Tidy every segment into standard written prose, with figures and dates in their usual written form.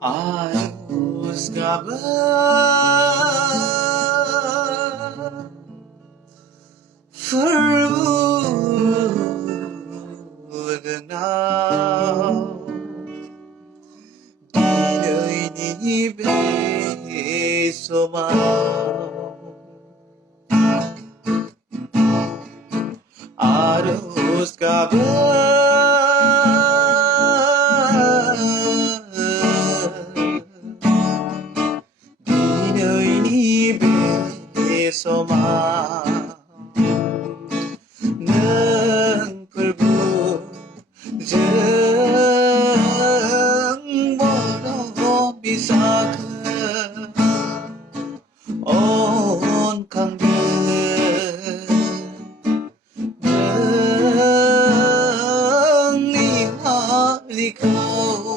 Arus kabar vergenau di nơi ni besomau arus kabar di nơi ni besomau nâng perbu jeng bodoh bisa ke on kang menghari kau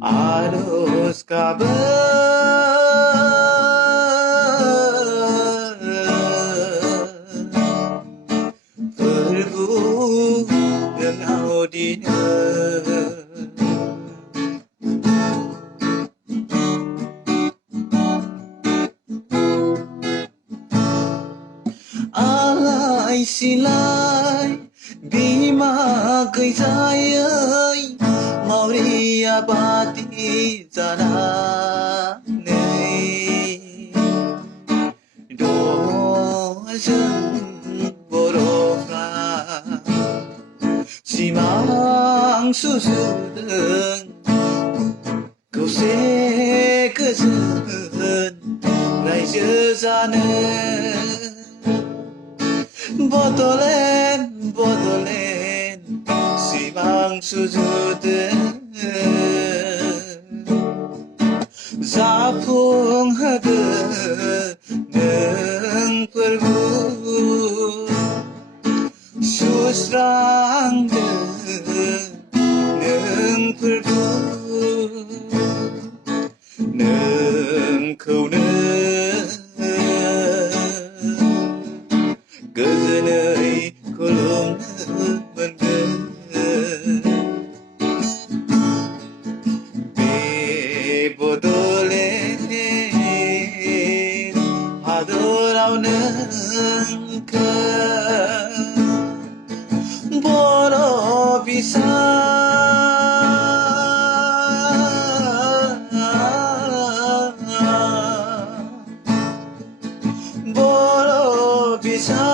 arus kabar pergu dengan dina alai silai bima gầy dài ơi mauri abati jana nei do dân boroka simang susudeng kau se kezen raja jana Bodoland, Bodoland, simang sujudeng Zapung hade neng pergu susrang neng pergu neng kau Gözünü kulumlu benden Be Bodoland Hadorau nengka Boro bisa Boro bisa